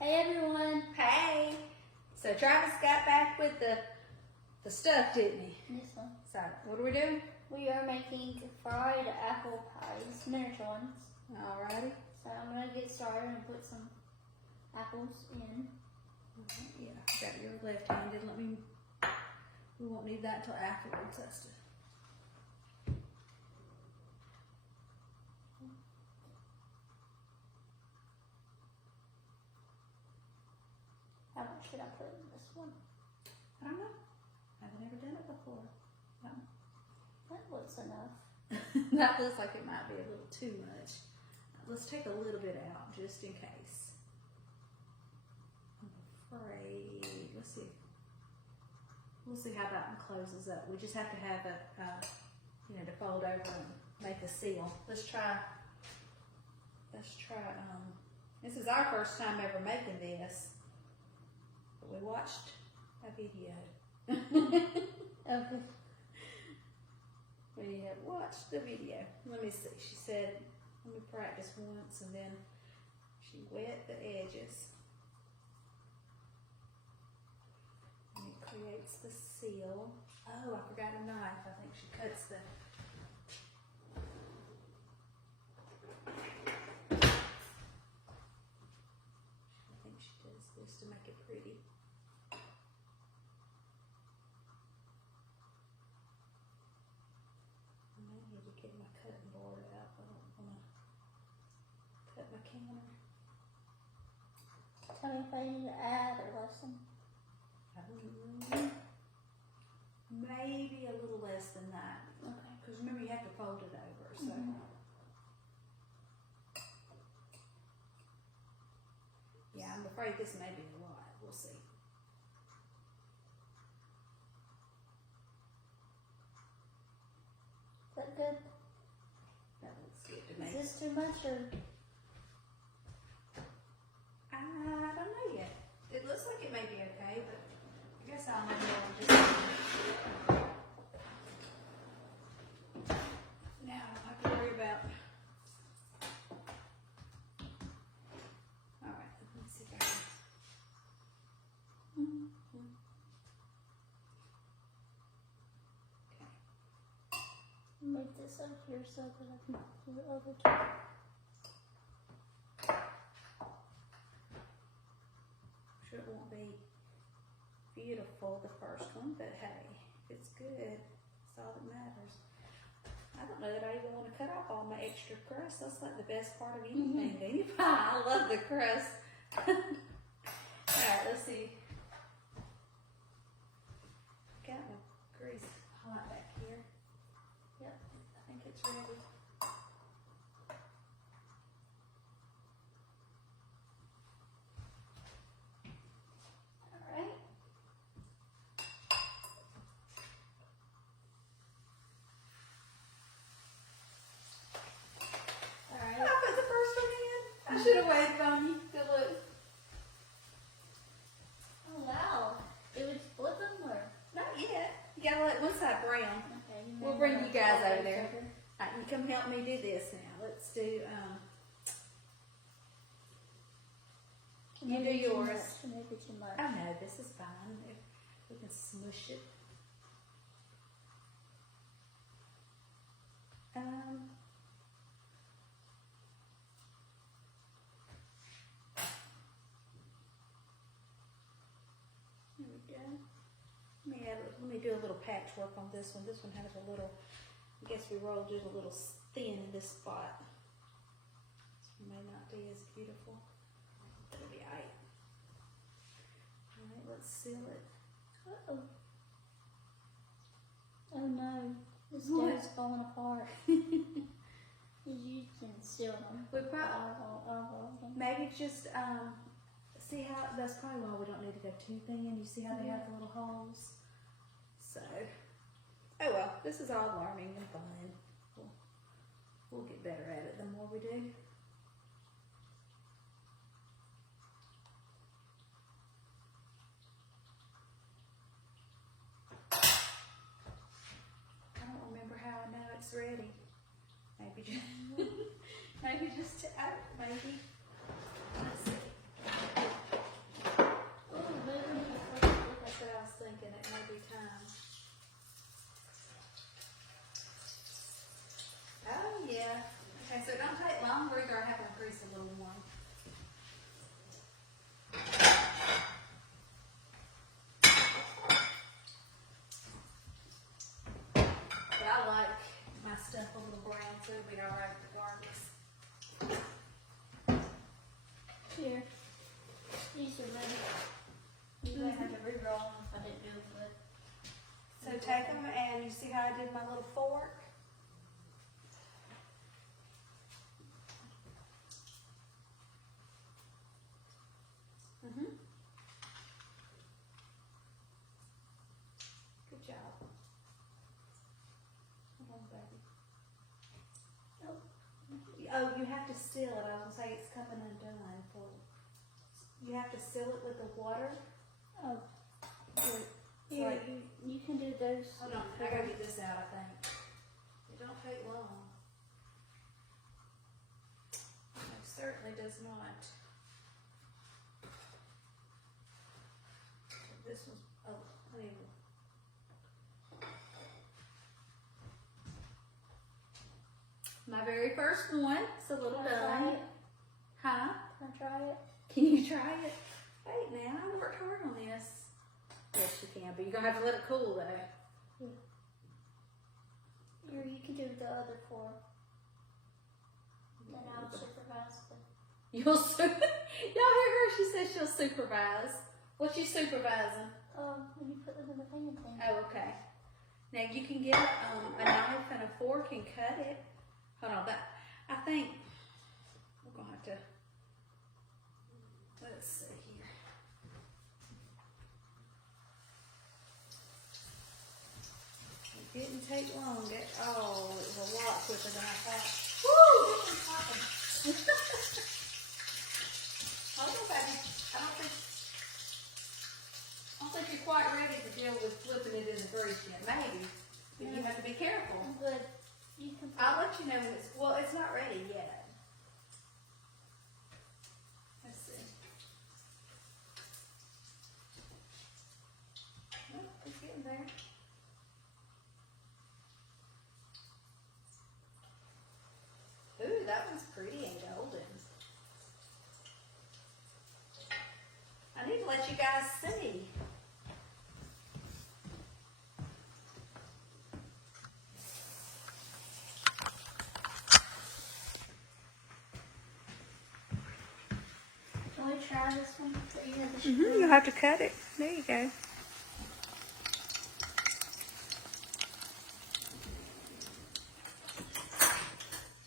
Hey everyone. Hey. So Travis got back with the stuff, didn't he? This one. So what are we doing? We are making fried apple pies, miniature ones. Alrighty. So I'm gonna get started and put some apples in. Yeah, got your left-handed. We won't need that until afterwards. That's to, How much should I put in this one? I don't know. Haven't ever done it before. No. That looks enough. That looks like it might be a little too much. Let's take a little bit out just in case. I'm afraid. Let's see. We'll see how that one closes up. We just have to have it, to fold over and make a seal. Let's try. This is our first time ever making this, but we watched a video. Okay. We have watched the video. Let me see. She said, let me practice once, and then she wet the edges. And it creates the seal. Oh, I forgot a knife. I think she cuts the... I think she does this to make it pretty. I may need to get my cutting board out. I don't want to cut my counter. Tell me if I need to add or lessen. Maybe a little less than that. Okay. Because remember, you have to fold it over. So. Yeah, I'm afraid this may be a lot. We'll see. Is that good? That looks good to me. Is this too much or? I don't know yet. It looks like it may be okay, but I guess I'll maybe just. Now I don't have to worry about. All right, let's see if I can. Okay. Make this up here so that I can do it over top. Sure, it won't be beautiful the first one, but hey, if it's good, that's all that matters. I don't know that I even want to cut off all my extra crust. That's like the best part of anything. Any pie, I love the crust. Alright, let's see. Got my grease hot back here. Yep, I think it's ready. Alright. Alright. I put the first one in. I should have waited on you. Good look. Oh wow. It would flip them or? Not yet. You gotta let one side brown. Okay. We'll bring you guys over there. Alright, you come help me do this now. Let's do, you do yours. Maybe too much. Oh no, this is fine. We can smush it. There we go. Let me do a little patchwork on this one. This one has a little, I guess we rolled it a little thin in this spot. This one may not be as beautiful. It'll be alright. Alright, let's seal it. Uh-oh. Oh no. This What? dough's falling apart. You can seal them. We probably, Okay. maybe just, see how, that's probably why we don't need to go too thin. You see how they have the little holes? So, oh well, this is all learning and fun. We'll get better at it the more we do. I don't remember how I know it's ready. Maybe just, maybe just, maybe, let's see. if it works. Here. These are ready. You might have to re-roll them if I didn't do it. So take them, and you see how I did my little fork? Good job. Hold on, baby. Oh, you have to seal it. I was gonna say it's coming undone. You have to seal it with the water. Oh. Here, Here, you can do those. hold on, I gotta get this out, I think. It don't take long. It certainly does not. This one's, oh, anyway. My very first one, it's a little Can I try done. it? Huh? Can I try it? Can you try it? Wait, man, I worked hard on this. Yes, you can, but you're gonna have to let it cool though. Here, you can do the other four. Then I'll supervise them. Y'all hear her? She says she'll supervise. What you supervising? When you put them in the thing. Oh, okay. Now you can get a knife and a fork and cut it. Hold on, but I think we're gonna have to. Let's see here. It didn't take long at all. It was a lot quicker than I thought. Woo! This one's popping. Hold on, baby. I don't think you're quite ready to deal with flipping it in the grease yet. Maybe. But you have to be careful. Good. You can. I'll let you know when it's not ready yet. Let's see. Oh, it's getting there. Ooh, that one's pretty and golden. I need to let you guys see. Can we try this one? So you have the You'll have to cut it. There you go.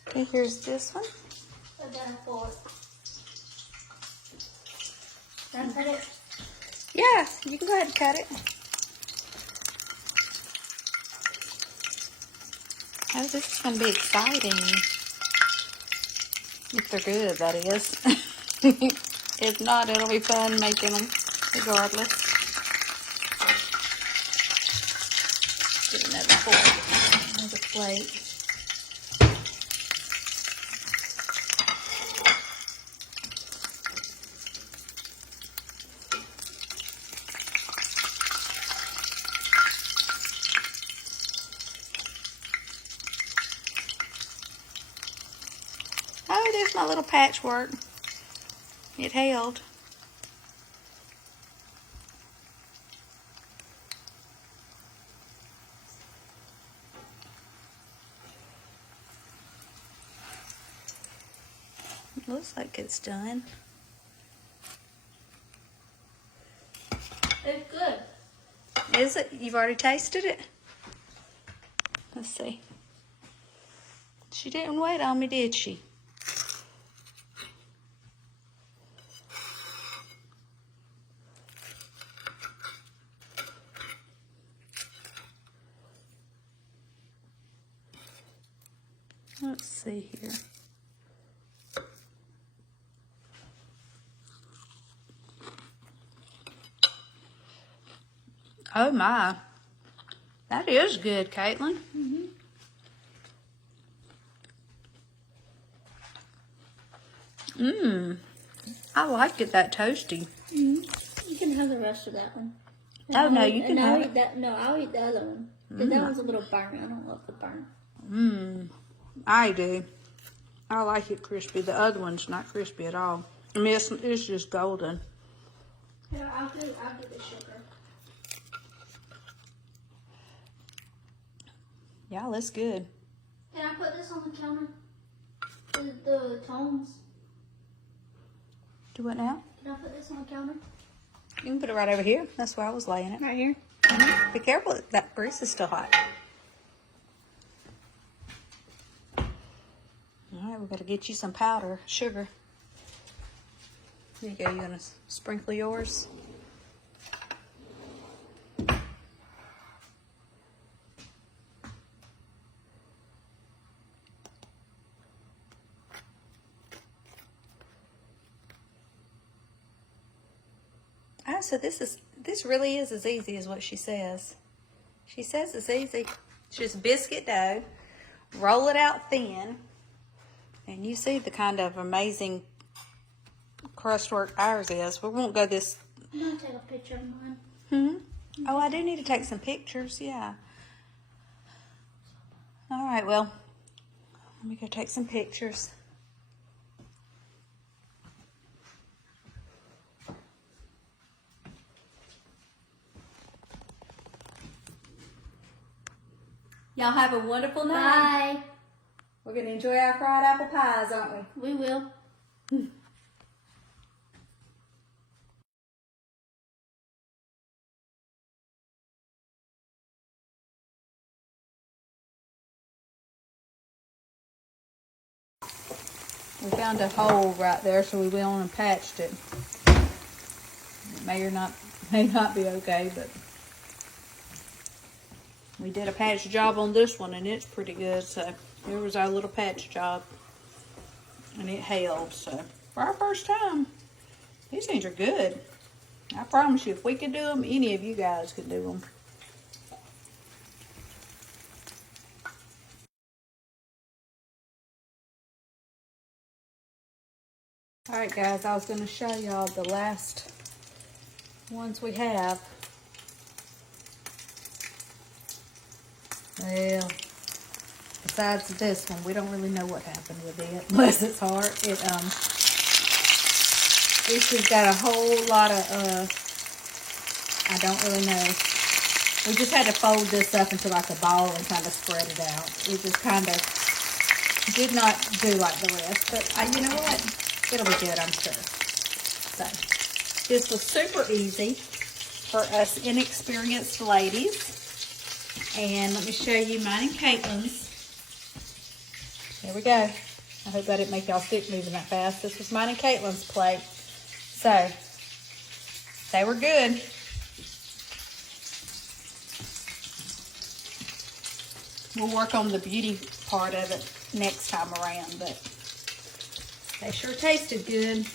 Okay, here's this one. Put down forward. Can I cut it? Yeah, you can go ahead and cut it. Oh, this is going to be exciting. If they're good, that is. If not, it'll be fun making them, regardless. Get another fork, another plate. Oh, there's my little patchwork. It held. It looks like it's done. It's good. Is it? You've already tasted it? Let's see. She didn't wait on me, did she? Let's see here. Oh my. That is good, Caitlin. I like it that toasty. You can have the rest of that one. Oh, no, you can have I'll it. eat that. No, I'll eat the other one. Because that one's a little burnt. I don't love the burnt. I do. I like it crispy. The other one's not crispy at all. I mean, it's just golden. Yeah, I'll do the sugar. Yeah, that's good. Can I put this on the counter? the tongs. Do what now? Can I put this on the counter? You can put it right over here. That's where I was laying it. Right here. Be careful, that grease is still hot. Alright, we gotta get you some powder, sugar. There you go, you gonna sprinkle yours? Ah, so this really is as easy as what she says. She says it's easy. It's just biscuit dough, roll it out thin, and you see the kind of amazing crust work ours is. We won't go this. I'm gonna take a picture of mine. Oh, I do need to take some pictures, yeah. All right, well, let me go take some pictures. Y'all have a wonderful night. Bye. We're going to enjoy our fried apple pies, aren't we? We will. We found a hole right there, so we went on and patched it. It may not be okay, but we did a patch job on this one, and it's pretty good. So here was our little patch job, and it held. So for our first time, these things are good. I promise you, if we can do them, any of you guys could do them. Alright guys, I was going to show y'all the last ones we have. Well, besides this one, we don't really know what happened with it. Bless its heart. It's just got a whole lot of, I don't really know. We just had to fold this up into like a ball and kind of spread it out. It just kind of did not do like the rest. But you know what? It'll be good, I'm sure. So, this was super easy for us inexperienced ladies. And let me show you mine and Caitlin's. There we go. I hope I didn't make y'all stick moving that fast. This was mine and Caitlin's plate. So, they were good. We'll work on the beauty part of it next time around, but they sure tasted good.